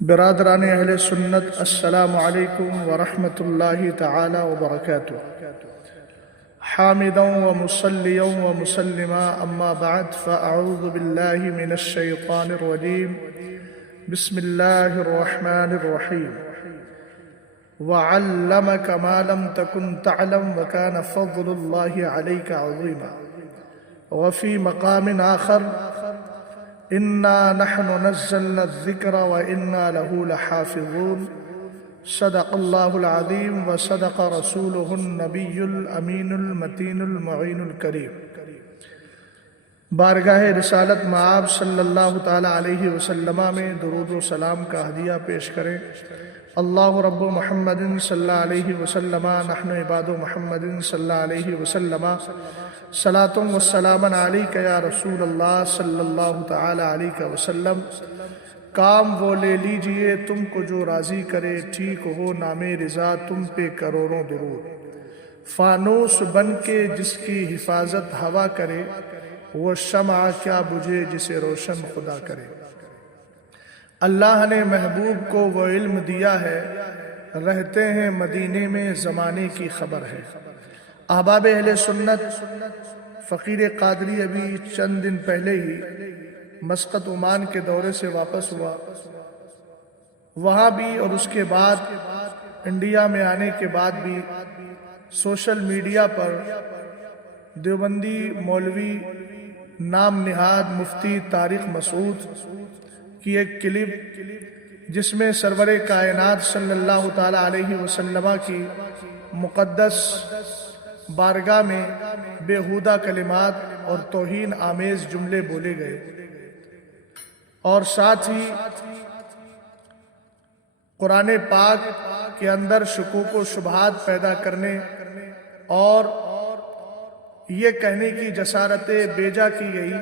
برادران اہل سنت، السلام علیکم ورحمۃ اللہ تعالی وبرکاتہ۔ حامدا ومصلیا ومسلما اما بعد فاعوذ باللہ من الشیطان الرجیم، بسم اللہ الرحمن الرحیم۔ وعلمک ما لم تکن تعلم وکان فضل اللہ علیک عظیما۔ وفی مقام آخر، انا نحن نزلنا الذکر وانا له لحافظون۔ صدق اللہ العظیم وصدق رسولہ النبی الامین المتین المعین الکریم۔ بارگاہ رسالت مآب صلی اللہ تعالی علیہ وسلم میں درود و سلام کا ہدیہ پیش کریں۔ اللہ رب محمد صلی اللہ علیہ وسلم، نحن عباد محمد صلی اللہ علیہ وسلم، صلاۃ و سلام علیک یا رسول اللہ صلی اللہ تعالی علیہ وسلم۔ کام وہ لے لیجئے تم کو جو راضی کرے، ٹھیک ہو نام رضا تم پہ کروڑوں درود۔ فانوس بن کے جس کی حفاظت ہوا کرے، وہ شمع کیا بجھے جسے روشن خدا کرے۔ اللہ نے محبوب کو وہ علم دیا ہے، رہتے ہیں مدینے میں زمانے کی خبر ہے۔ احباب اہل سنت، فقیر قادری ابھی چند دن پہلے ہی مسقط عمان کے دورے سے واپس ہوا۔ وہاں بھی اور اس کے بعد انڈیا میں آنے کے بعد بھی سوشل میڈیا پر دیوبندی مولوی نام نہاد مفتی طارق مسعود کی ایک کلپ، جس میں سرور کائنات صلی اللہ تعالی علیہ وسلم کی مقدس بارگاہ میں بیہودہ کلمات اور توہین آمیز جملے بولے گئے، اور ساتھ ہی قرآن پاک کے اندر شکوک و شبہات پیدا کرنے اور یہ کہنے کی جسارت بیجا کی گئی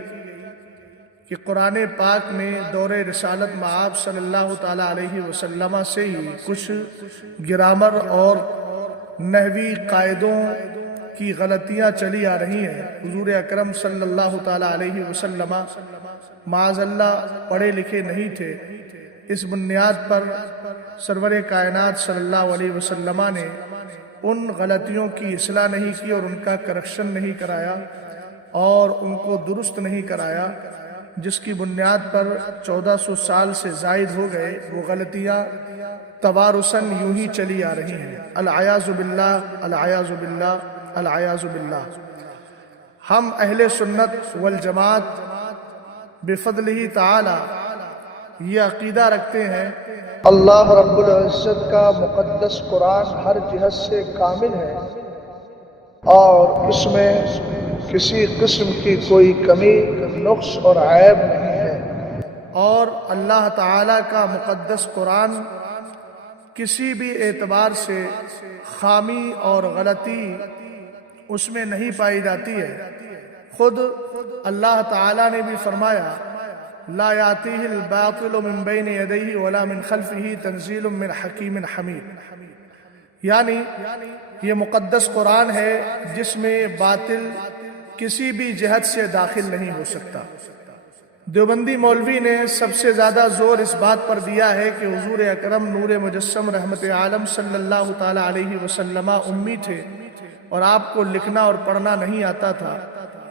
کہ قرآن پاک میں دور رسالت مآب صلی اللہ تعالی علیہ وسلم سے ہی کچھ گرامر اور نحوی قاعدوں کی غلطیاں چلی آ رہی ہیں۔ حضور اکرم صلی اللہ تعالی علیہ وسلم معاذ اللہ پڑھے لکھے نہیں تھے۔ اس بنیاد پر سرور کائنات صلی اللہ علیہ وسلم نے ان غلطیوں کی اصلاح نہیں کی اور ان کا کریکشن نہیں کرایا اور ان کو درست نہیں کرایا، جس کی بنیاد پر 1400 سال سے زائد ہو گئے وہ غلطیاں توارثاً یوں ہی چلی آ رہی ہیں۔ العیاذ باللہ، العیاذ باللہ، العیاذ باللہ۔ ہم اہل سنت والجماعت بفضلہ تعالی یہ عقیدہ رکھتے ہیں، اللہ رب العزت کا مقدس قرآن ہر جہت سے کامل ہے اور اس میں کسی قسم کی کوئی کمی، نقص اور عیب نہیں ہے، اور اللہ تعالی کا مقدس قرآن کسی بھی اعتبار سے خامی اور غلطی اس میں نہیں پائی جاتی ہے۔ خود اللہ تعالی نے بھی فرمایا، لا یاتیہ الباطل من بین یدیہ ولا من خلفہ تنزیل من حکیم حمید، یعنی یہ مقدس قرآن ہے جس میں باطل کسی بھی جہت سے داخل نہیں ہو سکتا۔ دیوبندی مولوی نے سب سے زیادہ زور اس بات پر دیا ہے کہ حضور اکرم نور مجسم رحمت عالم صلی اللہ تعالی علیہ وسلم امی تھے اور آپ کو لکھنا اور پڑھنا نہیں آتا تھا،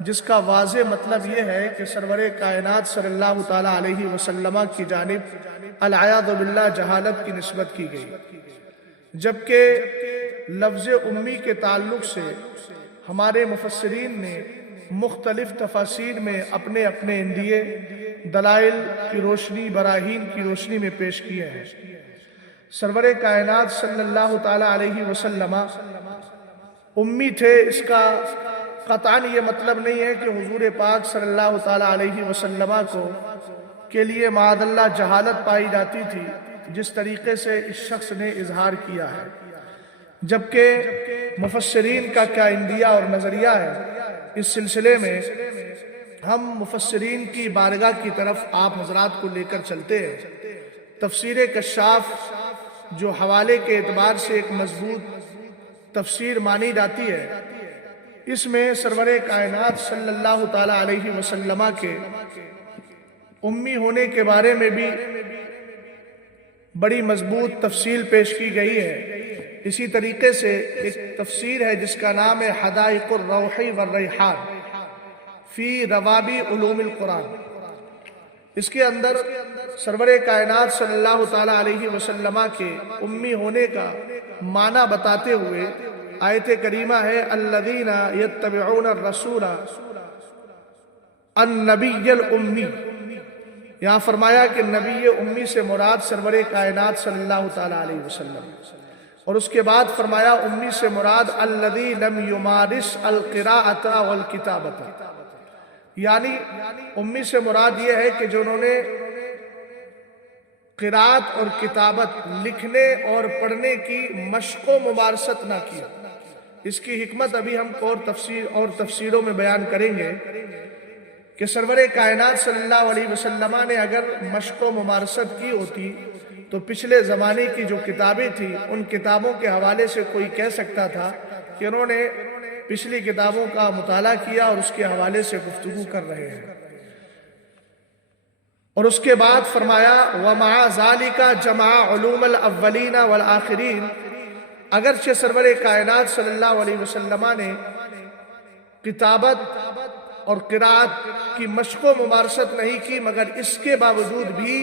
جس کا واضح مطلب یہ ہے کہ سرور کائنات صلی اللہ تعالی علیہ وسلم کی جانب العیاذ باللہ جہالت کی نسبت کی گئی، جبکہ لفظ امی کے تعلق سے ہمارے مفسرین نے مختلف تفاسیر میں اپنے اپنے اندیے دلائل کی روشنی، براہین کی روشنی میں پیش کیے ہیں۔ سرور کائنات صلی اللہ تعالی علیہ وسلم امی تھے، اس کا قطعاً یہ مطلب نہیں ہے کہ حضور پاک صلی اللہ تعالی علیہ وسلم کو کے لیے معاذ اللہ جہالت پائی جاتی تھی، جس طریقے سے اس شخص نے اظہار کیا ہے، جبکہ مفسرین کا کیا اندیہ اور نظریہ ہے اس سلسلے میں ہم مفسرین کی بارگاہ کی طرف آپ حضرات کو لے کر چلتے ہیں۔ تفسیر کشاف جو حوالے کے اعتبار سے ایک مضبوط تفسیر مانی جاتی ہے، اس میں سرور کائنات صلی اللہ تعالی علیہ وسلم کے امی ہونے کے بارے میں بھی بڑی مضبوط تفصیل پیش کی گئی ہے۔ اسی طریقے سے ایک تفسیر ہے جس کا نام ہے حدائق الروح والریحان فی روابی علوم القرآن۔ اس کے اندر سرور کائنات صلی اللہ تعالی علیہ وسلم کے امی ہونے کا معنی بتاتے ہوئے آیت کریمہ ہے الذین یتبعون الرسول النبی الامی۔ یہاں فرمایا کہ نبی امی سے مراد سرور کائنات صلی اللہ تعالی علیہ وسلم، اور اس کے بعد فرمایا امی سے مراد الذی لم یمارس القراءۃ والکتابۃ، یعنی امی سے مراد یہ ہے کہ جنہوں نے قراءت اور کتابت لکھنے اور پڑھنے کی مشق و ممارست نہ کی۔ اس کی حکمت ابھی ہم اور تفسیروں میں بیان کریں گے کہ سرور کائنات صلی اللہ علیہ وسلم نے اگر مشق و ممارست کی ہوتی تو پچھلے زمانے کی جو کتابیں تھیں ان کتابوں کے حوالے سے کوئی کہہ سکتا تھا کہ انہوں نے پچھلی کتابوں کا مطالعہ کیا اور اس کے حوالے سے گفتگو کر رہے ہیں۔ اور اس کے بعد فرمایا وَمَعَ ذَلِكَ جَمَعَ عُلُومَ الْأَوَّلِينَ وَالْآخِرِينَ، اگرچہ سرور کائنات صلی اللہ علیہ وسلم نے کتابت اور قراءت کی مشق و ممارست نہیں کی، مگر اس کے باوجود بھی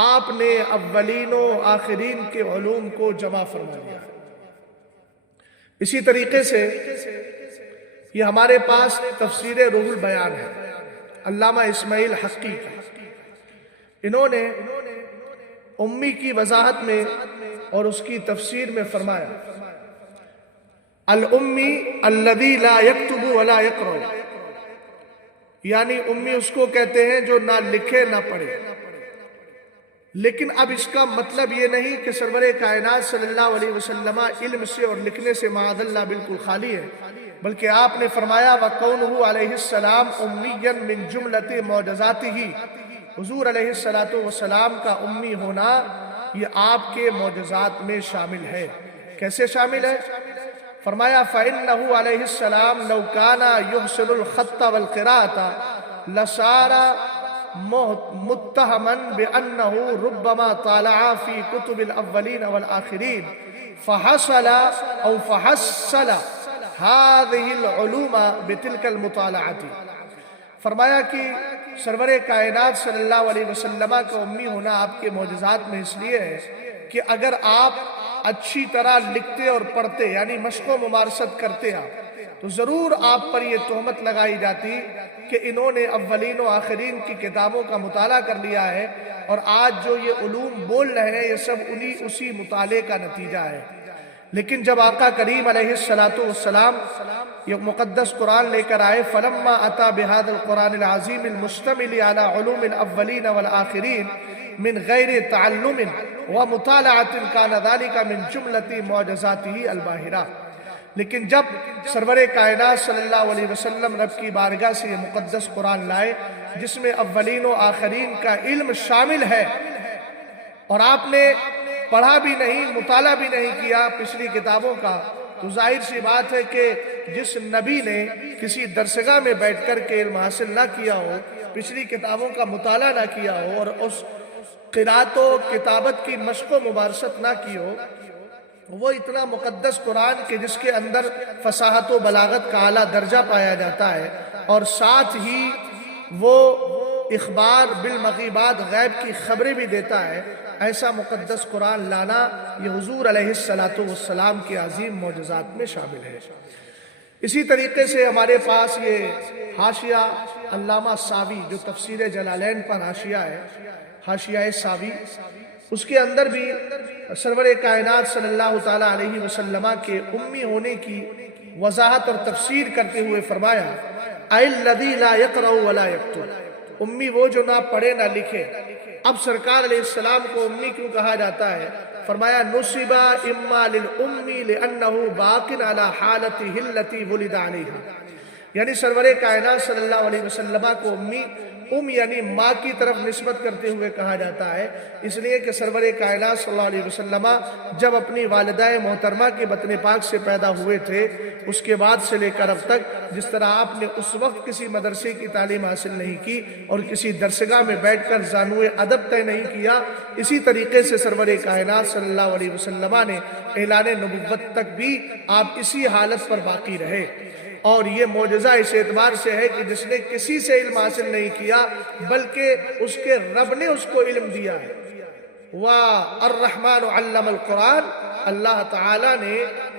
آپ نے اولین و آخرین کے علوم کو جمع فرما لیا۔ اسی طریقے سے یہ ہمارے پاس تفسیر روح البیان ہے علامہ اسماعیل حقی کی۔ انہوں نے امی کی وضاحت میں اور اس کی تفسیر میں فرمایا الامی الذی لا یکتب ولا یقرأ، یعنی امی اس کو کہتے ہیں جو نہ لکھے نہ پڑھے۔ لیکن اب اس کا مطلب یہ نہیں کہ سرور کائنات صلی اللہ علیہ وسلم علم سے اور لکھنے سے معاذ اللہ بالکل خالی ہے، بلکہ آپ نے فرمایا وَقَوْنُهُ علیہ السلام امیًا من جملۃ معجزاتہ، حضور علیہ السلام کا امی ہونا یہ آپ کے معجزات میں شامل ہے۔ کیسے شامل ہے؟ فرمایا فَإِنَّهُ علیہ السلام لو كان يحسن الخط والقراءة لصار متهما بأنه ربما طالع في كتب الأولين والآخرين فحصل هذه العلوم بتلك المطالعة۔ فرمایا کہ سرور کائنات صلی اللہ علیہ وسلم کا امی ہونا آپ کے معجزات میں اس لیے ہے کہ اگر آپ اچھی طرح لکھتے اور پڑھتے یعنی مشق و ممارست کرتے آپ تو ضرور آپ پر یہ تہمت لگائی جاتی کہ انہوں نے اولین و آخرین کی کتابوں کا مطالعہ کر لیا ہے، اور آج جو یہ علوم بول رہے ہیں یہ سب اسی مطالعے کا نتیجہ ہے۔ لیکن جب آقا کریم علیہ السلام یہ مقدس قرآن لے کر آئے فلما اتا بهذا القرآن العظیم المشتمل على علوم الاولین والآخرین من غیر تعلم ومطالعة كان ذلك من جملة معجزاته الباہرہ، لیکن جب سرور کائنات صلی اللہ علیہ وسلم رب کی بارگاہ سے یہ مقدس قرآن لائے جس میں اولین و آخرین کا علم شامل ہے، اور آپ نے پڑھا بھی نہیں مطالعہ بھی نہیں کیا پچھلی کتابوں کا، تو ظاہر سی بات ہے کہ جس نبی نے کسی درسگاہ میں بیٹھ کر کے علم حاصل نہ کیا ہو، پچھلی کتابوں کا مطالعہ نہ کیا ہو اور اس قراءت و کتابت کی مشق و ممارست نہ کی ہو، وہ اتنا مقدس قرآن کہ جس کے اندر فصاحت و بلاغت کا اعلیٰ درجہ پایا جاتا ہے، اور ساتھ ہی وہ اخبار بالمغیبات غیب کی خبریں بھی دیتا ہے، ایسا مقدس قرآن لانا یہ حضور علیہ السلام کے عظیم معجزات میں شامل ہے۔ اسی طریقے سے ہمارے پاس یہ حاشیہ علامہ ساوی جو تفسیر جلالین پر حاشیہ ہے، حاشیہ ساوی، اس کے اندر بھی سرور کائنات صلی اللہ تعالی علیہ وسلم کے امی ہونے کی وضاحت اور تفسیر کرتے ہوئے فرمایا الذی لا یقرأ ولا یکتب، امی وہ جو نہ پڑھے نہ لکھے۔ اب سرکار علیہ السلام کو امی کیوں کہا جاتا ہے؟ فرمایا نصب اما للأمی لأنہ باق علی حالتہ التي ولد علیہا، یعنی سرور کائنات صلی اللہ علیہ وسلم کو امی یعنی ماں کی طرف نسبت کرتے ہوئے کہا جاتا ہے، اس لیے کہ سرور کائنات صلی اللہ علیہ وسلم جب اپنی والدہ محترمہ کے بطن پاک سے پیدا ہوئے تھے، اس کے بعد سے لے کر اب تک جس طرح آپ نے اس وقت کسی مدرسے کی تعلیم حاصل نہیں کی اور کسی درسگاہ میں بیٹھ کر زانوئے ادب طے نہیں کیا، اسی طریقے سے سرور کائنات صلی اللہ علیہ وسلم نے اعلان نبوت تک بھی آپ اسی حالت پر باقی رہے۔ اور یہ معجزہ اس اعتبار سے ہے کہ جس نے کسی سے علم حاصل نہیں کیا بلکہ اس کے رب نے اس کو علم دیا ہے۔ وَالرحمن علم القرآن، اللہ تعالیٰ نے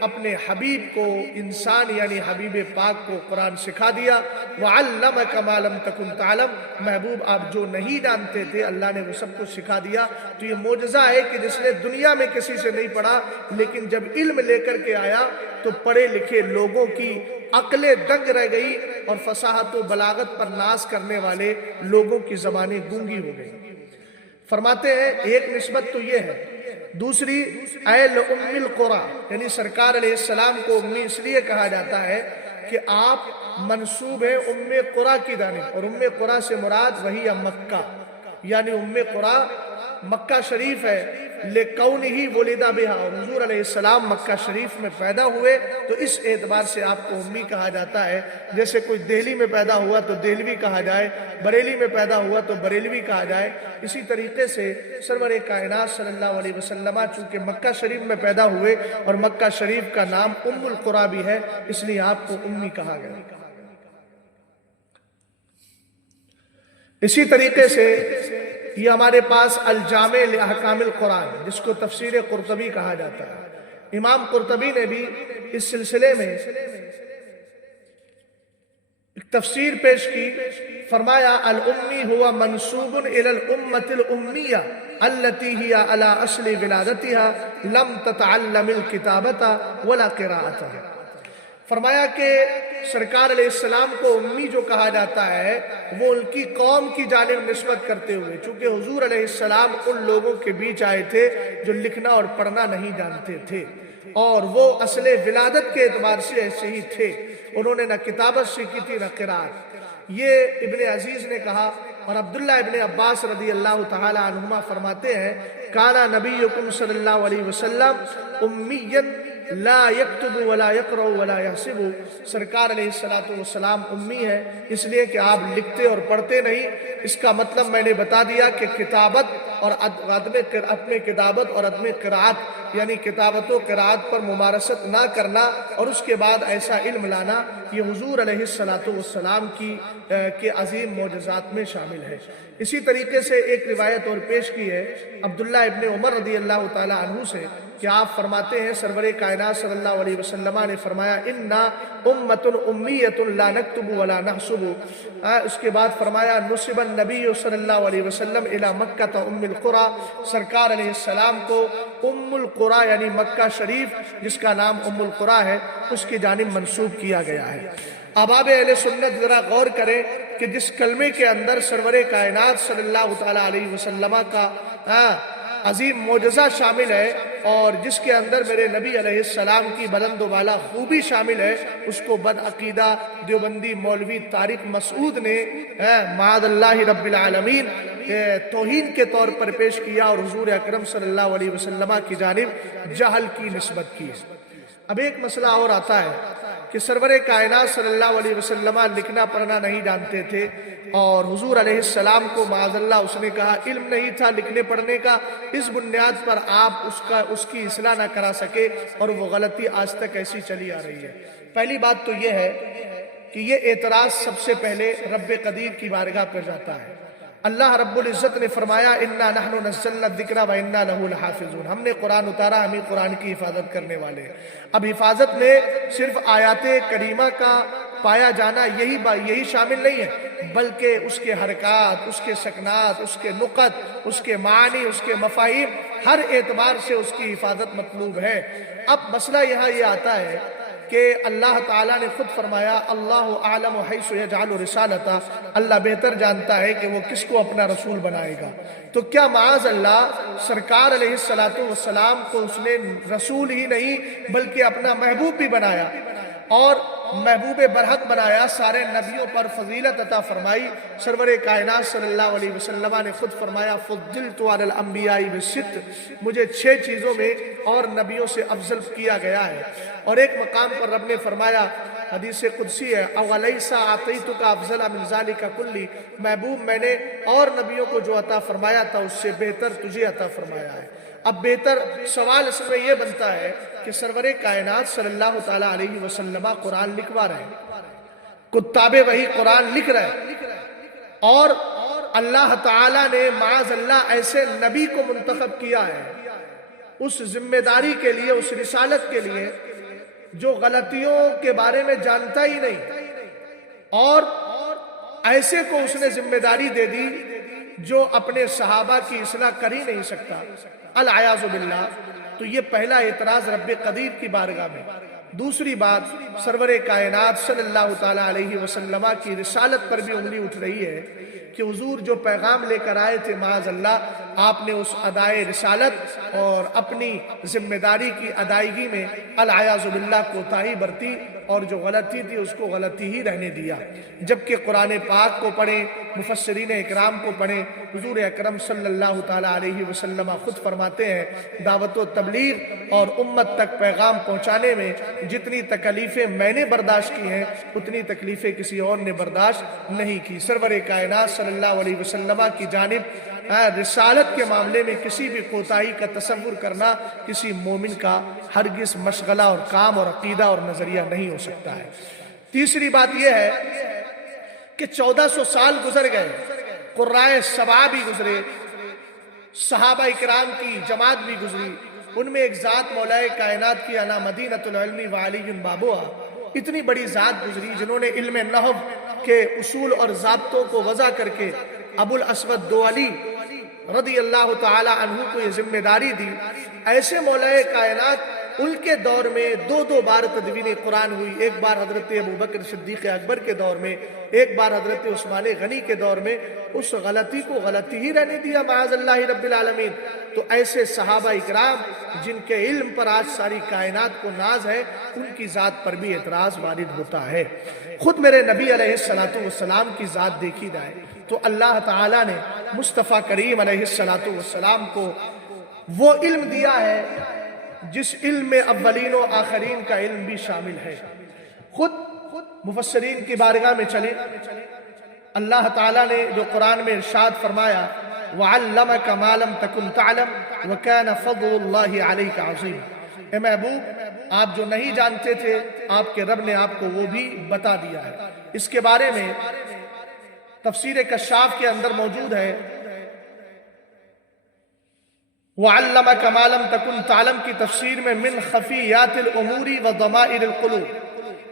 اپنے حبیب کو، انسان یعنی حبیب پاک کو قرآن سکھا دیا۔ وَعَلَّمَكَ مَا لَمْ تَكُنْ تَعْلَمْ، محبوب آپ جو نہیں جانتے تھے اللہ نے وہ سب کچھ سکھا دیا۔ تو یہ معجزہ ہے کہ جس نے دنیا میں کسی سے نہیں پڑھا، لیکن جب علم لے کر کے آیا تو پڑھے لکھے لوگوں کی عقلیں دنگ رہ گئی اور فصاحت و بلاغت پر ناز کرنے والے لوگوں کی زبانیں گونگی ہو گئی۔ فرماتے ہیں ایک نسبت تو یہ ہے، دوسری اے لأم القرى، یعنی سرکار علیہ السلام کو امی اس لیے کہا جاتا ہے کہ آپ منسوب ہیں ام قرى کی جانب، اور ام قرى سے مراد وہی مکہ، یعنی ام قرى مکہ شریف ہے، لِقَوْنِهِ وُلِدَ بِهَا، اور حضور علیہ السلام مکہ شریف میں پیدا ہوئے تو اس اعتبار سے آپ کو امی کہا جاتا ہے۔ جیسے کوئی دہلی میں پیدا ہوا تو دہلوی کہا جائے، بریلی میں پیدا ہوا تو بریلوی کہا جائے، اسی طریقے سے سرور کائنات صلی اللہ علیہ وسلم چونکہ مکہ شریف میں پیدا ہوئے اور مکہ شریف کا نام ام القرى بھی ہے، اس لیے آپ کو امی کہا گیا۔ اسی طریقے سے یہ ہمارے پاس الجامع لاحکام القرآن، جس کو تفسیر قرطبی کہا جاتا ہے، امام قرطبی نے بھی اس سلسلے میں تفسیر پیش کی، فرمایا الامی ہوا منسوب الی الامۃ الامیہ التي هي على اصل ولادتها لم تتعلم الکتابۃ ولا قراءۃ۔ فرمایا کہ سرکار علیہ السلام کو امی جو کہا جاتا ہے وہ ان کی قوم کی جانب نسبت کرتے ہوئے، چونکہ حضور علیہ السلام ان لوگوں کے بیچ آئے تھے جو لکھنا اور پڑھنا نہیں جانتے تھے، اور وہ اصل ولادت کے اعتبار سے ایسے ہی تھے، انہوں نے نہ کتابت سیکھی تھی نہ قرات۔ یہ ابن عزیز نے کہا، اور عبداللہ ابن عباس رضی اللہ تعالی عنہما فرماتے ہیں کانا نبیکم صلی اللہ علیہ وسلم امیًا لا یکتب ولا یقرأ ولا یحسب، سرکار علیہ السلام امی ہے اس لیے کہ آپ لکھتے اور پڑھتے نہیں۔ اس کا مطلب میں نے بتا دیا کہ کتابت اور اپنے کتابت اور عدم قرات، یعنی کتابت و قرات پر ممارست نہ کرنا اور اس کے بعد ایسا علم لانا، یہ حضور علیہ السلام کے عظیم معجزات میں شامل ہے۔ اسی طریقے سے ایک روایت اور پیش کی ہے عبداللہ ابن عمر رضی اللہ تعالی عنہ سے کہ آپ فرماتے ہیں سرور کائنات صلی اللہ علیہ وسلم نے فرمایا انا امۃ امیۃ لا نکتب ولا نحسب، اس کے بعد فرمایا نسب النبی صلی اللہ علیہ وسلم الی مکہ ام القرى، سرکار علیہ السلام کو ام القرى یعنی مکہ شریف جس کا نام ام القرى ہے اس کی جانب منسوب کیا گیا ہے۔ اب آپ اہل سنت ذرا غور کریں کہ جس کلمے کے اندر سرور کائنات صلی اللہ تعالی علیہ وسلم کا عظیم معجزہ شامل ہے اور جس کے اندر میرے نبی علیہ السلام کی بلند و بالا خوبی شامل ہے، اس کو بد عقیدہ دیوبندی مولوی طارق مسعود نے معاذ اللہ رب العالمین توہین کے طور پر پیش کیا اور حضور اکرم صلی اللہ علیہ وسلم کی جانب جہل کی نسبت کی۔ اب ایک مسئلہ اور آتا ہے کہ سرور کائنات صلی اللہ علیہ وسلم لکھنا پڑھنا نہیں جانتے تھے اور حضور علیہ السلام کو معاذ اللہ اس نے کہا علم نہیں تھا لکھنے پڑھنے کا، اس بنیاد پر آپ اس کی اصلاح نہ کرا سکے اور وہ غلطی آج تک ایسی چلی آ رہی ہے۔ پہلی بات تو یہ ہے کہ یہ اعتراض سب سے پہلے رب قدیر کی بارگاہ پر جاتا ہے۔ اللہ رب العزت نے فرمایا انا نحن نزلنا الذکر وانا له لحافظون، ہم نے قرآن اتارا، ہم ہی قرآن کی حفاظت کرنے والے۔ اب حفاظت میں صرف آیات کریمہ کا پایا جانا یہی شامل نہیں ہے، بلکہ اس کے حرکات، اس کے سکنات، اس کے نقط، اس کے معنی، اس کے مفاہیم، ہر اعتبار سے اس کی حفاظت مطلوب ہے۔ اب مسئلہ یہاں یہ آتا ہے کہ اللہ تعالیٰ نے خود فرمایا اللہ اعلم حیث یجعل رسالتہ، اللہ بہتر جانتا ہے کہ وہ کس کو اپنا رسول بنائے گا۔ تو کیا معاذ اللہ سرکار علیہ السلام کو اس نے رسول ہی نہیں بلکہ اپنا محبوب بھی بنایا؟ اور محبوب برحق بنایا، سارے نبیوں پر فضیلت عطا فرمائی۔ سرور کائنات صلی اللہ علیہ وسلم نے خود فرمایا فضلت علی الانبیاء بست، مجھے 6 چیزوں میں اور نبیوں سے افضل کیا گیا ہے۔ اور ایک مقام پر رب نے فرمایا، حدیث قدسی ہے، اولیس اعطیتک افضل من ذلک کلی، محبوب میں نے اور نبیوں کو جو عطا فرمایا تھا اس سے بہتر تجھے عطا فرمایا ہے۔ اب بہتر سوال اس میں یہ بنتا ہے کہ سرور کائنات صلی اللہ تعالیٰ علیہ وسلم قرآن لکھوا رہے ہیں، کتاب وحی قرآن لکھ رہے ہیں، اور اللہ تعالیٰ نے معاذ اللہ ایسے نبی کو منتخب کیا ہے اس ذمہ داری کے لیے، اس رسالت کے لیے جو غلطیوں کے بارے میں جانتا ہی نہیں، اور ایسے کو اس نے ذمہ داری دے دی جو اپنے صحابہ کی اصلاح کر ہی نہیں سکتا، العیاذ باللہ۔ تو یہ پہلا اعتراض رب قدیر کی بارگاہ میں۔ دوسری بات، سرور کائنات صلی اللہ تعالیٰ علیہ وسلم کی رسالت پر بھی انگلی اٹھ رہی ہے کہ حضور جو پیغام لے کر آئے تھے معاذ اللہ، آپ نے اس ادائے رسالت اور اپنی ذمہ داری کی ادائیگی میں العیاذ باللہ کوتاہی برتی، اور جو غلطی تھی اس کو غلطی ہی رہنے دیا۔ جبکہ قرآن پاک کو پڑھیں، مفسرین اکرام کو پڑھیں، حضور اکرم صلی اللہ تعالیٰ علیہ وسلم خود فرماتے ہیں دعوت و تبلیغ اور امت تک پیغام پہنچانے میں جتنی تکلیفیں میں نے برداشت کی ہیں اتنی تکلیفیں کسی اور نے برداشت نہیں کی۔ سرور کائنات صلی اللہ علیہ وسلم کی جانب رسالت کے معاملے میں کسی بھی کوتاہی کا تصور کرنا کسی مومن کا ہرگز مشغلہ اور کام اور عقیدہ اور نظریہ نہیں ہو سکتا ہے۔ تیسری بات یہ ہے کہ 1400 سال گزر گئے، قرائے سبا بھی گزرے، صحابہ اکرام کی جماعت بھی گزری، ان میں ایک ذات مولا کائنات کی انا مدینۃ العلم وعلی بابوہا، اتنی بڑی ذات گزری جنہوں نے علم نحو کے اصول اور ضابطوں کو وضع کر کے ابو الاسود دوعلی رضی اللہ تعالی عنہ کو یہ ذمہ داری دی۔ ایسے مولا کائنات ان کے دور میں 2 بار تدوین قرآن ہوئی، ایک بار حضرت ابوبکر صدیق اکبر کے دور میں، ایک بار حضرت عثمان غنی کے دور میں، اس غلطی کو غلطی ہی رہنے دیا معاذ اللہ رب العالمین۔ تو ایسے صحابہ اکرام جن کے علم پر آج ساری کائنات کو ناز ہے، ان کی ذات پر بھی اعتراض وارد ہوتا ہے۔ خود میرے نبی علیہ السلام کی ذات دیکھی جائے تو اللہ تعالیٰ نے مصطفیٰ کریم علیہ السلام کو وہ علم دیا ہے جس علم میں اولین و آخرین کا علم بھی شامل ہے۔ خود مفسرین کی بارگاہ میں چلیں، اللہ تعالیٰ نے جو قرآن میں ارشاد فرمایا وَعَلَّمَكَ مَا لَمْ تَكُنْ تَعْلَمْ وَكَانَ فَضْلُ اللَّهِ عَلَيْكَ عَظِيمٌ، اے محبوب آپ جو نہیں جانتے تھے آپ کے رب نے آپ کو وہ بھی بتا دیا ہے۔ اس کے بارے میں تفسیر کشاف کے اندر موجود ہے، وَعَلَّمَكَ مَا لَمْ تَكُنْ تَعْلَمْ کی تفسیر میں من خفیات الامور وضمائر القلوب،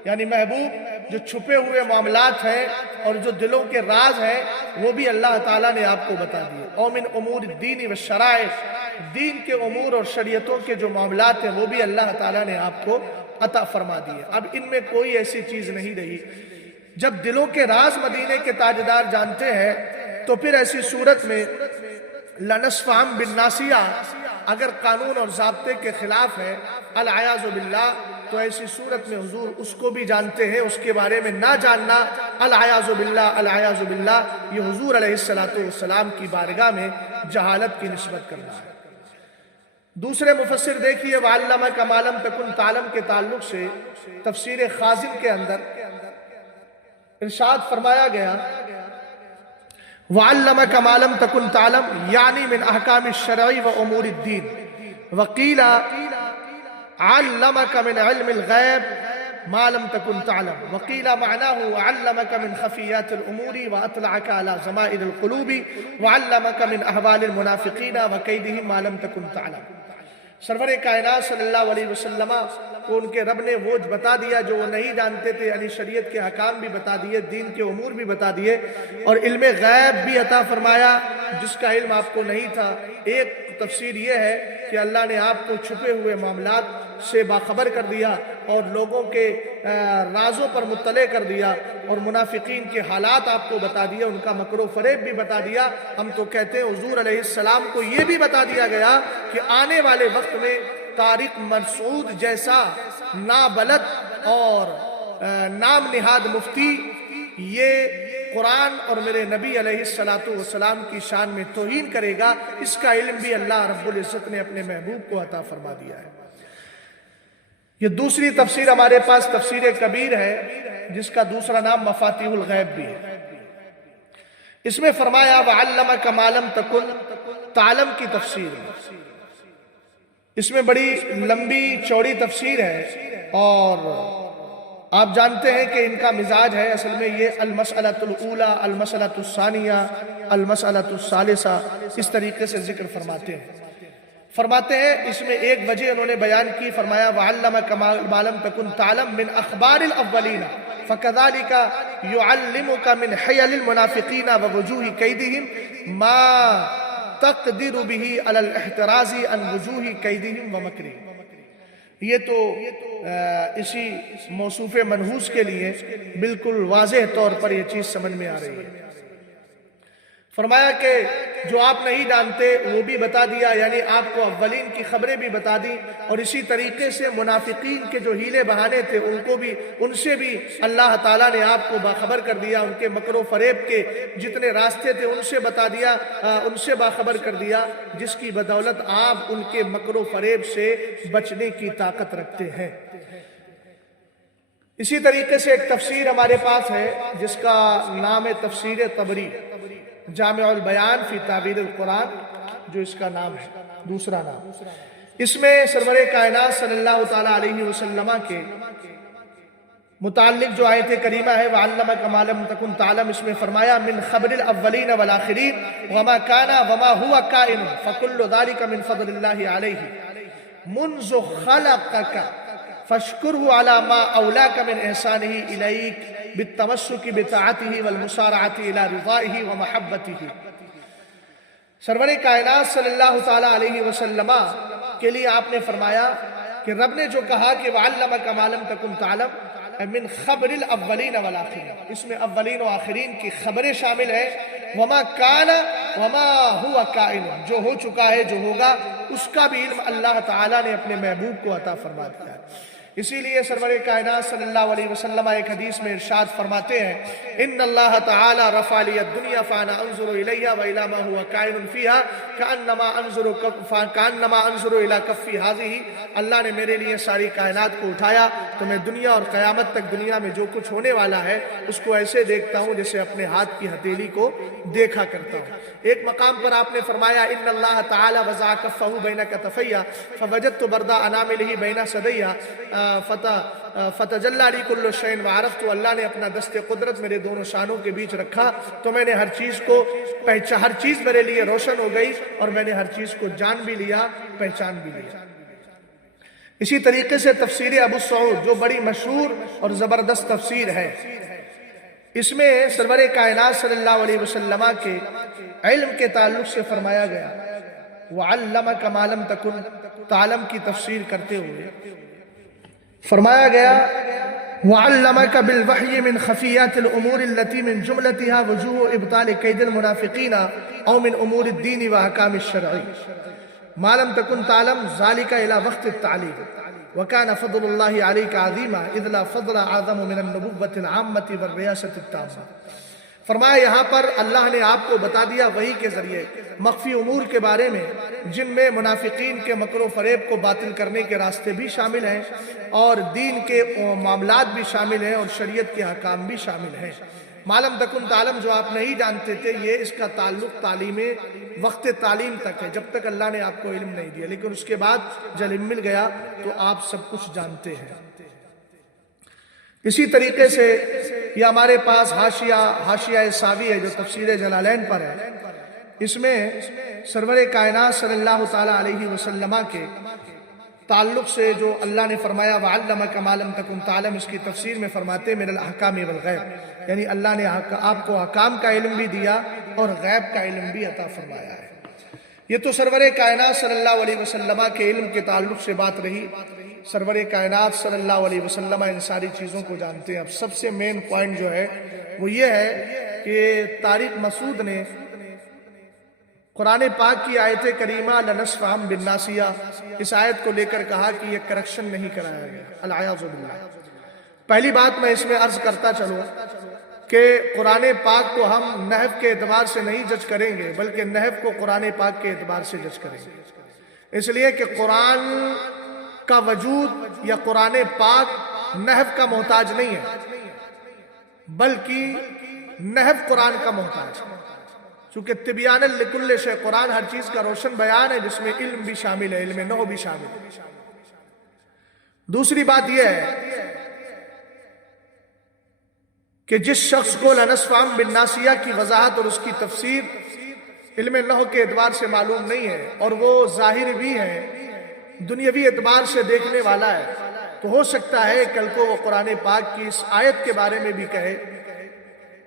یعنی محبوب جو چھپے ہوئے معاملات ہیں اور جو دلوں کے راز ہیں وہ بھی اللہ تعالیٰ نے آپ کو بتا دیے۔ اور من امور الدین والشرائع، دین کے امور اور شریعتوں کے جو معاملات ہیں وہ بھی اللہ تعالیٰ نے آپ کو عطا فرما دیے۔ اب ان میں کوئی ایسی چیز نہیں رہی، جب دلوں کے راز مدینے کے تاجدار جانتے ہیں تو پھر ایسی صورت میں لنصفہم بالناسیہ اگر قانون اور ضابطے کے خلاف ہے العیاذ باللہ، تو ایسی صورت میں حضور اس کو بھی جانتے ہیں، اس کے بارے میں نہ جاننا العیاذ باللہ یہ حضور علیہ السلام کی بارگاہ میں جہالت کی نسبت کرنا ہے۔ دوسرے مفسر دیکھیے وَعَلَّمَكَ مَا لَمْ تَكُنْ تَعْلَمْ کے تعلق سے تفسیر خازن کے اندر ارشاد فرمایا گیا وَعَلَّمَكَ مَا لَمْ تَكُنْ تَعْلَمْ یعنی من احکام الشرع و امور الدین، وقیل عَلَّمَكَ من علم الغیب ما لم تكن تعلم، وقیل معناه وعلمك من خفیات الامور واطلعك على ضمائر القلوب وعلمك من احوال المنافقین وکیدهم ما لم تكن تعلم۔ سرور کائنات صلی اللہ علیہ وسلم کو ان کے رب نے وہ بتا دیا جو وہ نہیں جانتے تھے، یعنی شریعت کے حکام بھی بتا دیے، دین کے امور بھی بتا دیے، اور علم غیب بھی عطا فرمایا جس کا علم آپ کو نہیں تھا۔ ایک تفسیر یہ ہے کہ اللہ نے آپ کو چھپے ہوئے معاملات سے باخبر کر دیا اور لوگوں کے رازوں پر مطلع کر دیا، اور منافقین کے حالات آپ کو بتا دیا، ان کا مکر و فریب بھی بتا دیا۔ ہم تو کہتے ہیں حضور علیہ السلام کو یہ بھی بتا دیا گیا کہ آنے والے وقت میں طارق مسعود جیسا نابلد اور نام نہاد مفتی، یہ قرآن اور میرے نبی علیہ السلام کی شان میں توہین کرے گا، اس کا علم بھی اللہ رب العزت نے اپنے محبوب کو عطا فرما دیا ہے۔ یہ دوسری تفسیر ہمارے پاس تفسیر کبیر ہے، جس کا دوسرا نام مفاتیح الغیب بھی ہے۔ اس میں فرمایا وَعَلَّمَكَ مَا لَمْ تَكُنْ تعلم کی تفسیر ہے۔ اس میں بڑی لمبی چوڑی تفسیر ہے، اور آپ جانتے ہیں کہ ان کا مزاج ہے اصل میں یہ المسئلۃ الاولی، المسئلۃ الثانیہ، المسئلۃ الثالثہ، اس طریقے سے ذکر فرماتے ہیں۔ اس میں ایک وجہ انہوں نے بیان کی، فرمایا وَعَلَّمَكَ مَا لَمْ تَكُنْ تَعْلَمْ مِنْ أَخْبَارِ الْأَوَّلِينَ فَكَذَلِكَ يُعَلِّمُكَ مِنْ حِيَلِ الْمُنَافِقِينَ وَوُجُوهِ كَيْدِهِمْ مَا تَقْدِرُ بِهِ عَلَى الْاحْتِرَازِ عَنْ وُجُوهِ كَيْدِهِمْ وَمَكْرِهِمْ۔ یہ تو اسی موصوف منحوس کے لیے بالکل واضح طور پر یہ چیز سمجھ میں آ رہی ہے۔ فرمایا کہ جو آپ نہیں جانتے وہ بھی بتا دیا، یعنی آپ کو اولین کی خبریں بھی بتا دی، اور اسی طریقے سے منافقین کے جو ہیلے بہانے تھے ان سے بھی اللہ تعالیٰ نے آپ کو باخبر کر دیا، ان کے مکر و فریب کے جتنے راستے تھے ان سے بتا دیا، ان سے باخبر کر دیا، جس کی بدولت آپ ان کے مکر و فریب سے بچنے کی طاقت رکھتے ہیں۔ اسی طریقے سے ایک تفسیر ہمارے پاس ہے جس کا نام ہے تفسیر طبری، جامع البیان فی تعبیر القرآن، جو اس کا نام ہے دوسرا نام۔ اس میں سرور کائنات صلی اللہ تعالیٰ علیہ وسلم کے متعلق جو آیت کریمہ ہے وَعَلَّمَكَ مَا لَمْ تَكُنْ تَعْلَمْ، اس میں فرمایا من خبر الاولین والآخرین وما کان وما هو کائن فکل ذلک من فضل اللہ علیہ منذ خلقک فاشکرہ علی ما اولاک من احسانہ الیک بالتمسک بطاعتہ والمسارعۃ الی رضائہ ومحبتہ۔ سرور کائنات صلی اللہ تعالیٰ علیہ وسلم کے لیے آپ نے فرمایا کہ رب نے جو کہا کہ وَعَلَّمَكَ مَا لَمْ تَكُنْ تَعْلَمْ من خبر الاولین والآخرین، اس میں اولین و آخرین کی خبریں شامل ہیں، وما کان وما ہوا کائن، جو ہو چکا ہے جو ہوگا اس کا بھی علم اللہ تعالیٰ نے اپنے محبوب کو عطا فرما دیا ہے۔ اسی لیے سرور کائنات صلی اللہ علیہ وسلم ایک حدیث میں ارشاد فرماتے ہیں ان اللہ تعالی رفع لی الدنیا فانا انظر الیہا والی ما هو کائن فیہا کانما انظر الی کفی ہذہ، اللہ نے میرے لیے ساری کائنات کو اٹھایا تو میں دنیا اور قیامت تک دنیا میں جو کچھ ہونے والا ہے اس کو ایسے دیکھتا ہوں جیسے اپنے ہاتھ کی ہتھیلی کو دیکھا کرتا ہوں۔ ایک مقام پر آپ نے فرمایا ان اللہ تعالی وضع کفہ بین کتفی فوجدت برد اناملہ بین صدیہ فتجلی لی کل شیء وعرفت، اللہ نے اپنا دست قدرت میرے دونوں شانوں کے بیچ رکھا تو میں نے ہر چیز میرے لیے روشن ہو گئی اور میں نے ہر چیز کو جان بھی لیا، پہچان بھی لیا۔ اسی طریقے سے تفسیر ابو سعود جو بڑی مشہور اور زبردست تفسیر ہے، اس میں سرور کائنات صلی اللہ علیہ وسلم کے علم کے تعلق سے فرمایا گیا وَعَلَّمَكَ مَا لَمْ تَكُنْ تعلم کی تفسیر کرتے ہوئے فرمایا گیا وَعَلَّمَكَ بِالْوَحْيِ مِنْ خَفِيَّاتِ الْأُمُورِ الَّتِي مِنْ جُمْلَتِهَا وُجُوهُ إِبْطَالِ كَيْدِ الْمُنَافِقِينَ أَوْ مِنْ أُمُورِ الدِّينِ وَأَحْكَامِ الشَّرْعِ مَا لَمْ تَكُنْ تَعْلَمْ ذَلِكَ إِلَى وَقْتِ التَّعْلِيمِ وَكَانَ فَضْلُ اللَّهِ عَلَيْكَ عَظِيمًا إِذْ لَا فَضْلَ أَعْظَمُ مِنَ النُّبُوَّةِ الْعَامَّةِ وَالرِّيَاسَةِ التَّامَّةِ۔ فرمایا یہاں پر اللہ نے آپ کو بتا دیا وحی کے ذریعے مخفی امور کے بارے میں جن میں منافقین کے مکر و فریب کو باطل کرنے کے راستے بھی شامل ہیں اور دین کے معاملات بھی شامل ہیں اور شریعت کے احکام بھی شامل ہیں۔ معلوم تکن تعلم جو آپ نہیں جانتے تھے، یہ اس کا تعلق تعلیم وقت تعلیم تک ہے، جب تک اللہ نے آپ کو علم نہیں دیا، لیکن اس کے بعد جب علم مل گیا تو آپ سب کچھ جانتے ہیں۔ اسی طریقے سے یہ ہمارے پاس حاشیہ ساوی ہے جو تفسیر جلالین پر ہے، اس میں سرور کائنات صلی اللہ تعالیٰ علیہ وسلم کے تعلق سے جو اللہ نے فرمایا وَعَلَّمَكَ مَا لَمْ تَكُنْ تَعْلَمْ، اس کی تفسیر میں فرماتے من الاحکام والغیب، یعنی اللہ نے آپ کو احکام کا علم بھی دیا اور غیب کا علم بھی عطا فرمایا ہے۔ یہ تو سرور کائنات صلی اللہ علیہ وسلم کے علم کے تعلق سے بات رہی۔ سرور کائنات صلی اللہ علیہ وسلم ان ساری چیزوں کو جانتے ہیں۔ اب سب سے مین پوائنٹ جو ہے وہ یہ ہے کہ طارق مسعود نے قرآن پاک کی آیت کریمہ لَنَصْفَهُمْ بِالنَّاصِیَہ، اس آیت کو لے کر کہا کہ یہ کریکشن نہیں کرایا گیا، العیاذ باللہ۔ پہلی بات میں اس میں عرض کرتا چلوں کہ قرآن پاک کو ہم نحو کے اعتبار سے نہیں جج کریں گے، بلکہ نحو کو قرآن پاک کے اعتبار سے جج کریں گے، اس لیے کہ قرآن کا وجود یا قرآن پاک نحو کا محتاج نہیں ہے، بلکہ نحو قرآن کا محتاج ہے، چونکہ تبیان لکل شیء، قرآن ہر چیز کا روشن بیان ہے جس میں علم بھی شامل ہے، علم نحو بھی شامل ہے۔ دوسری بات یہ ہے کہ جس شخص کو لنسفعن بالناصیہ کی وضاحت اور اس کی تفسیر علم نحو کے اعتبار سے معلوم نہیں ہے، اور وہ ظاہر بھی ہے، دنیاوی اعتبار سے دیکھنے والا ہے، تو ہو سکتا ہے کل کو وہ قرآن پاک کی اس آیت کے بارے میں بھی کہے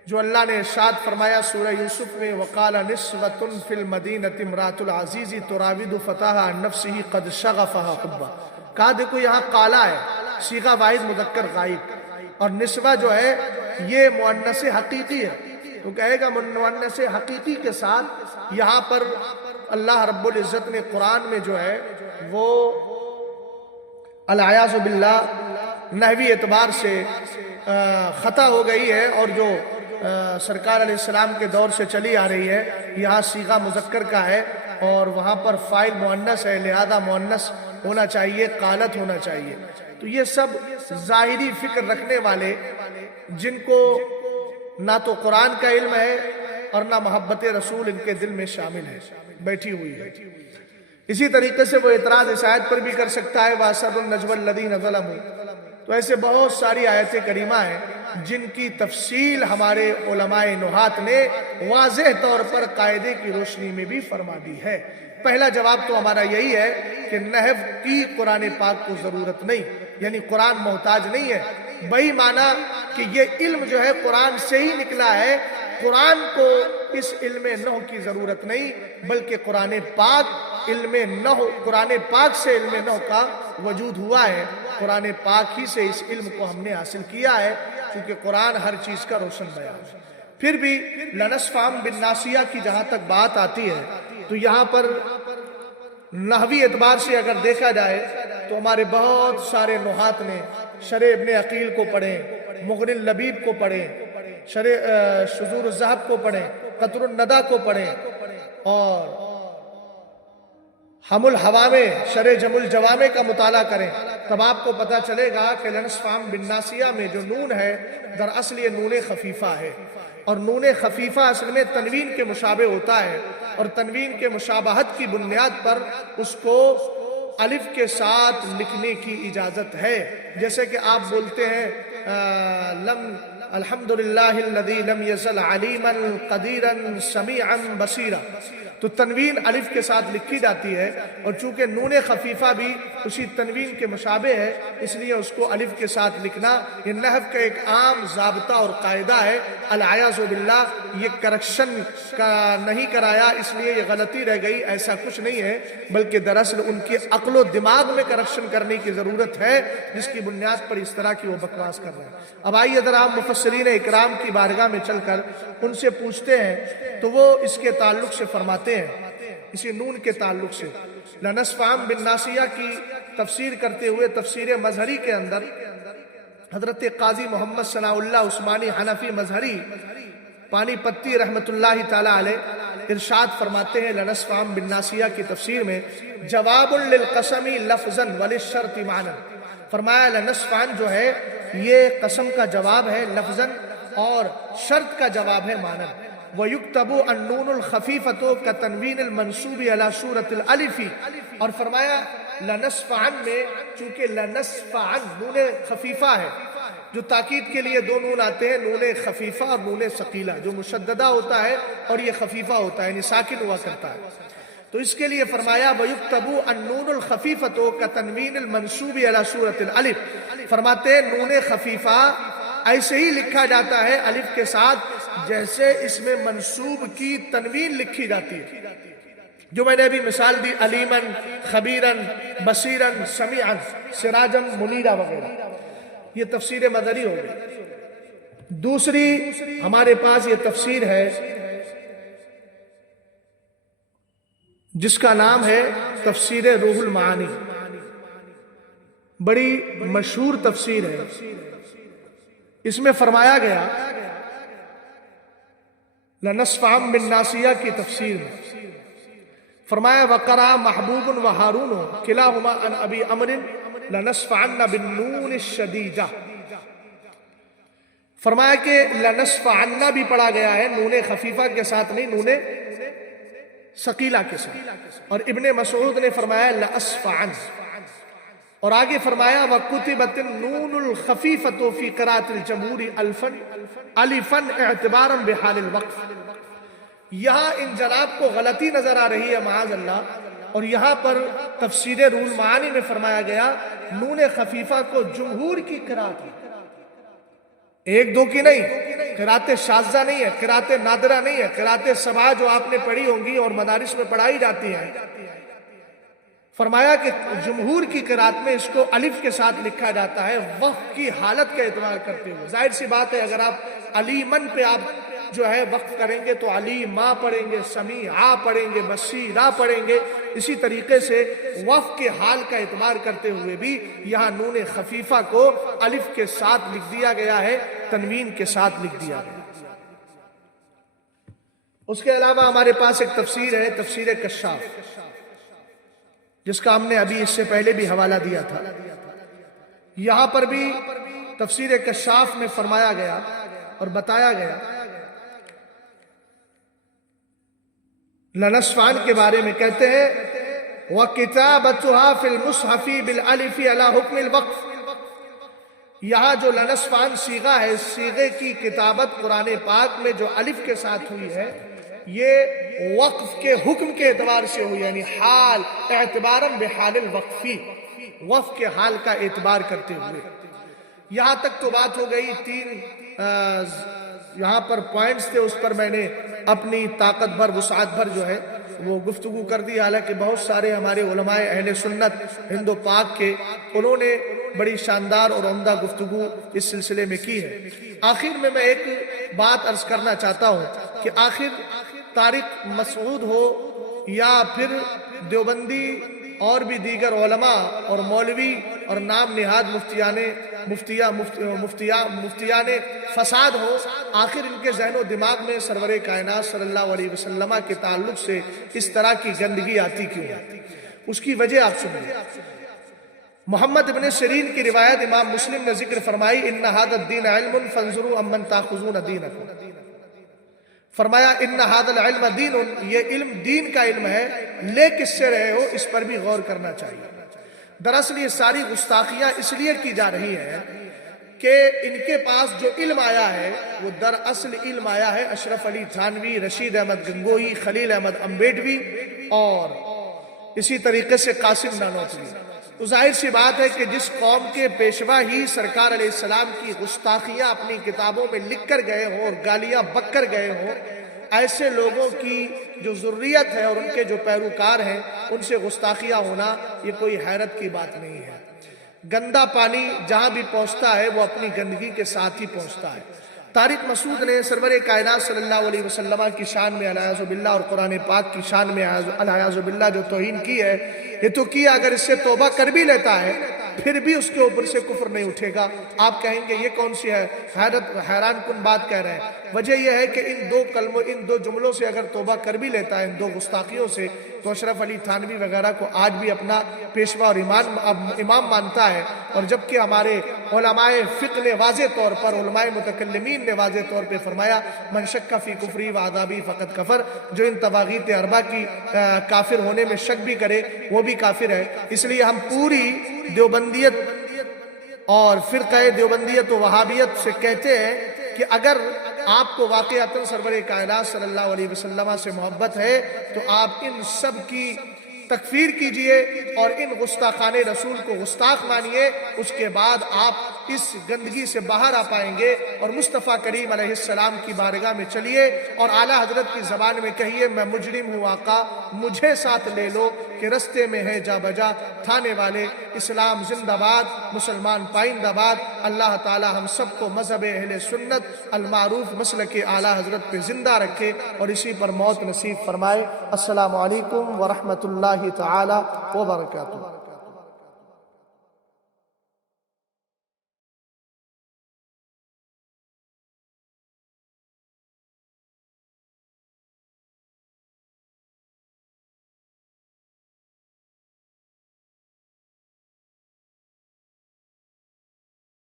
جو اللہ نے ارشاد فرمایا سورہ یوسف میں، وَقَالَ نِسْوَةٌ فِي الْمَدِينَةِ امْرَأَتُ الْعَزِيزِ تُرَاوِدُ فَتَاهَا عَن نَفْسِهِ قَدْ شَغَفَهَا حُبًّا۔ کہا دیکھو یہاں قالا ہے، صیغہ واحد مذکر غائب، اور نسوہ جو ہے یہ مؤنث حقیقی ہے، تو کہے گا مؤنث حقیقی کے ساتھ یہاں پر اللہ رب العزت نے قرآن میں جو ہے وہ العیاذ باللہ نحوی اعتبار سے خطا ہو گئی ہے، اور جو سرکار علیہ السلام کے دور سے چلی آ رہی ہے، یہاں صیغہ مذکر کا ہے اور وہاں پر فاعل مؤنث ہے، لہذا مؤنث ہونا چاہیے، قالت ہونا چاہیے۔ تو یہ سب ظاہری فکر رکھنے والے جن کو نہ تو قرآن کا علم ہے اور نہ محبت رسول ان کے دل میں شامل ہے، بیٹھی ہوئی ہے۔ اسی طریقے سے وہ اعتراض اس آیت پر بھی کر سکتا ہے وَأَسَرُّوا النَّجْوَى الَّذِينَ ظَلَمُوا، تو ایسے بہت ساری آیتیں کریمہ ہیں جن کی تفصیل ہمارے علماء نحات نے واضح طور پر قاعدے کی روشنی میں بھی فرما دی ہے۔ پہلا جواب تو ہمارا یہی ہے کہ نحو کی قرآن پاک کو ضرورت نہیں، یعنی قرآن محتاج نہیں ہے، وہی معنی کہ یہ علم جو ہے قرآن سے ہی نکلا ہے، قرآن کو اس علم نحو کی ضرورت نہیں، بلکہ قرآن پاک علم نحو، قرآن پاک سے علم نحو کا وجود ہوا ہے، قرآن پاک ہی سے اس علم کو ہم نے حاصل کیا ہے، کیونکہ قرآن ہر چیز کا روشن بیان ہے۔ پھر بھی لنسفعن بالناصیہ کی جہاں تک بات آتی ہے تو یہاں پر نحوی اعتبار سے اگر دیکھا جائے تو ہمارے بہت سارے نحات نے شرح ابن عقیل کو پڑھیں، مغنی اللبیب کو پڑھیں، شرح شذور الذہب کو پڑھیں، قطر الندى کو پڑھیں، اور ہم الحوامے شرح جم الجوامع کا مطالعہ کریں، تب آپ کو پتہ چلے گا کہ لنسفعن بالناصیہ میں جو نون ہے دراصل یہ نون خفیفہ ہے، اور نون خفیفہ اصل میں تنوین کے مشابہ ہوتا ہے، اور تنوین کے مشابہت کی بنیاد پر اس کو الف کے ساتھ لکھنے کی اجازت ہے، جیسے کہ آپ بولتے ہیں الحمدللہ الذی لم یزل علیما قدیرا سمیعا بصیرا، تو تنوین الف کے ساتھ لکھی جاتی ہے، اور چونکہ نون خفیفہ بھی اسی تنوین کے مشابہ ہے اس لیے اس کو الف کے ساتھ لکھنا یہ نحو کا ایک عام ضابطہ اور قاعدہ ہے۔ العیاذ باللہ یہ کرکشن کا نہیں کرایا اس لیے یہ غلطی رہ گئی، ایسا کچھ نہیں ہے، بلکہ دراصل ان کی عقل و دماغ میں کرکشن کرنے کی ضرورت ہے جس کی بنیاد پر اس طرح کی وہ بکواس کر رہے ہیں۔ اب آئیے ذرا ہم مفسرین اکرام کی بارگاہ میں چل کر ان سے پوچھتے ہیں تو وہ اس کے تعلق سے فرماتے ہیں، اسی نون کے تعلق سے لنسفعن بالناصیہ کی تفسیر کرتے ہوئے تفسیر مظہری کے اندر حضرت قاضی محمد ثناء اللہ عثمانی حنفی مظہری پانی پتی رحمت اللہ تعالی علیہ ارشاد فرماتے ہیں لنسفعن بالناصیہ کی تفسیر میں جواب للقسم لفظا وللشرط معنی، فرمایا لنسفعن جو ہے یہ قسم کا جواب ہے لفظاً اور شرط کا جواب ہے معنی۔ وَيُكْتَبُ النُّونُ الْخَفِيفَةُ كَتَنْوِينِ الْمَنْصُوبِ عَلَى سُورَةِ الْأَلِفِ، اور فرمایا لنسفعن میں چونکہ لنسفعن نون خفیفہ ہے، جو تاکید کے لیے دو نون آتے ہیں، نون خفیفہ اور نون ثقیلہ، جو مشددہ ہوتا ہے اور یہ خفیفہ ہوتا ہے، یعنی ساکن ہوا کرتا ہے، تو اس کے لیے فرمایا وَيُكْتَبُ النُّونُ الْخَفِيفَةُ كَتَنْوِينِ الْمَنْصُوبِ عَلَى سُورَةِ الْأَلِفِ، فرماتے ہیں نون خفیفہ ایسے ہی لکھا جاتا ہے الف کے ساتھ جیسے اس میں منصوب کی تنوین لکھی جاتی ہے، جو میں نے ابھی مثال دی علیمن، خبیرن، بصیرن، سمیعن، سراجن، منیرہ وغیرہ، یہ تفسیر مظہری ہو گئی۔ دوسری ہمارے پاس یہ تفسیر ہے جس کا نام ہے تفسیر روح المعانی، بڑی مشہور تفسیر ہے، اس میں فرمایا گیا لنصفعن بالناصیہ کی تفسیر میں فرمایا وقرأ محبوب و ہارون کلاہما عن ابی عمر لنصفعن بالنون الشدیدہ. فرمایا کہ لنصفعن بھی پڑھا گیا ہے نون خفیفہ کے ساتھ نہیں، نون ثقیلہ کے ساتھ. اور ابن مسعود نے فرمایا لأصفعن. اور آگے فرمایا وَكُتِبَتِ النُّونُ الْخَفِيفَةُ فِي قِرَاءَةِ الْجَمْهُورِ أَلِفًا اعتبارا بحال الوقف. یہاں ان جناب کو غلطی نظر آ رہی ہے معاذ اللہ، اور یہاں پر تفسیر روح المعانی میں فرمایا گیا نون خفیفہ کو جمہور کی قرات، ایک دو کی نہیں، قرات شاذہ نہیں ہے، قرات نادرہ نہیں ہے، قرات سبع جو آپ نے پڑھی ہوں گی اور مدارس میں پڑھائی جاتی ہیں. فرمایا کہ جمہور کی قرات میں اس کو الف کے ساتھ لکھا جاتا ہے وقف کی حالت کا اعتبار کرتے ہوئے. ظاہر سی بات ہے اگر آپ علی من پہ آپ جو ہے وقف کریں گے تو علی ما پڑھیں گے، سمیع پڑھیں گے، بصیرہ پڑھیں گے. اسی طریقے سے وقف کے حال کا اعتبار کرتے ہوئے بھی یہاں نون خفیفہ کو الف کے ساتھ لکھ دیا گیا ہے، تنوین کے ساتھ لکھ دیا گیا. اس کے علاوہ ہمارے پاس ایک تفسیر ہے، تفسیر کشاف، جس کا ہم نے ابھی اس سے پہلے بھی حوالہ دیا تھا. یہاں پر بھی تفسیر کشاف میں فرمایا گیا اور بتایا گیا لنصفعن کے بارے میں، کہتے ہیں وَكِتَابَتُهَا فِي الْمُصْحَفِ بِالْأَلِفِ عَلَى حُكْمِ الْوَقْفِ. یہاں جو لنصفعن صیغہ ہے، صیغے کی کتابت قرآن پاک میں جو الف کے ساتھ ہوئی ہے یہ وقف کے حکم کے اعتبار سے ہوئی، یعنی حال اعتباراً بحال الوقفی، وقف کے حال کا اعتبار کرتے ہوئے. یہاں تک تو بات ہو گئی. 3 یہاں پر پوائنٹس تھے، اس پر میں نے اپنی طاقت بھر وسعت بھر جو ہے وہ گفتگو کر دی. حالانکہ بہت سارے ہمارے علماء اہل سنت ہند و پاک کے، انہوں نے بڑی شاندار اور عمدہ گفتگو اس سلسلے میں کی ہے. آخر میں ایک بات عرض کرنا چاہتا ہوں کہ آخر طارق مسعود ہو یا پھر دیوبندی اور بھی دیگر علماء اور مولوی اور نام نہاد مفتیان فساد ہو، آخر ان کے ذہن و دماغ میں سرور کائنات صلی اللہ علیہ وسلم کے تعلق سے اس طرح کی گندگی آتی کیوں ہے؟ اس کی وجہ آپ سنیے. محمد ابن سیرین کی روایت امام مسلم نے ذکر فرمائی ان ھذا الدین علم فانظروا امن تاخذون دینکم. فرمایا ان ھذا العلم دین، یہ علم دین کا علم ہے، لے کس سے رہے ہو اس پر بھی غور کرنا چاہیے. دراصل یہ ساری گستاخیاں اس لیے کی جا رہی ہیں کہ ان کے پاس جو علم آیا ہے وہ دراصل علم آیا ہے اشرف علی تھانوی، رشید احمد گنگوہی، خلیل احمد امبیڈوی اور اسی طریقے سے قاسم نانوتوی. تو ظاہر سی بات ہے کہ جس قوم کے پیشوا ہی سرکار علیہ السلام کی گستاخیاں اپنی کتابوں میں لکھ کر گئے ہوں اور گالیاں بک کر گئے ہوں، ایسے لوگوں کی جو ذریت ہے اور ان کے جو پیروکار ہیں ان سے گستاخیاں ہونا یہ کوئی حیرت کی بات نہیں ہے. گندا پانی جہاں بھی پہنچتا ہے وہ اپنی گندگی کے ساتھ ہی پہنچتا ہے. طارق مسعود نے سرور کائنات صلی اللہ علیہ وسلم کی شان میں العیاذ باللہ اور قرآن پاک کی شان میں العیاذ باللہ جو توہین کی ہے، یہ تو کیا، اگر اس سے توبہ کر بھی لیتا ہے پھر بھی اس کے اوپر سے کفر نہیں اٹھے گا. آپ کہیں گے یہ کون سی ہے حیران کن بات کہہ رہے ہیں. وجہ یہ ہے کہ ان دو جملوں سے اگر توبہ کر بھی لیتا ہے، ان دو گستاخیوں سے، تو اشرف علی تھانوی وغیرہ کو آج بھی اپنا پیشوا اور امام مانتا ہے. اور جبکہ ہمارے علماء فقہ نے واضح طور پر، علماء متکلمین نے واضح طور پہ فرمایا من شک فی کفری و عذابی فقط کفر، جو ان طواغیت اربعہ کی کافر ہونے میں شک بھی کرے وہ بھی کافر ہے. اس لیے ہم پوری دیوبندیت اور فرقہ دیوبندیت و وہابیت سے کہتے ہیں کہ اگر آپ کو واقعاتاً سرور کائنات صلی اللہ علیہ وسلم سے محبت ہے تو آپ ان سب کی تکفیر کیجئے اور ان گستاخان رسول کو گستاخ مانیے. اس کے بعد آپ اس گندگی سے باہر آ پائیں گے اور مصطفیٰ کریم علیہ السلام کی بارگاہ میں چلیے اور اعلیٰ حضرت کی زبان میں کہیے میں مجرم ہوں آقا، مجھے ساتھ لے لو کہ رستے میں ہے جا بجا تھانے والے. اسلام زندہ باد، مسلمان پائندہ باد. اللہ تعالی ہم سب کو مذہب اہل سنت المعروف مسلک اعلیٰ حضرت پہ زندہ رکھے اور اسی پر موت نصیب فرمائے. السلام علیکم ورحمۃ اللہ تعالی وبرکاتہ.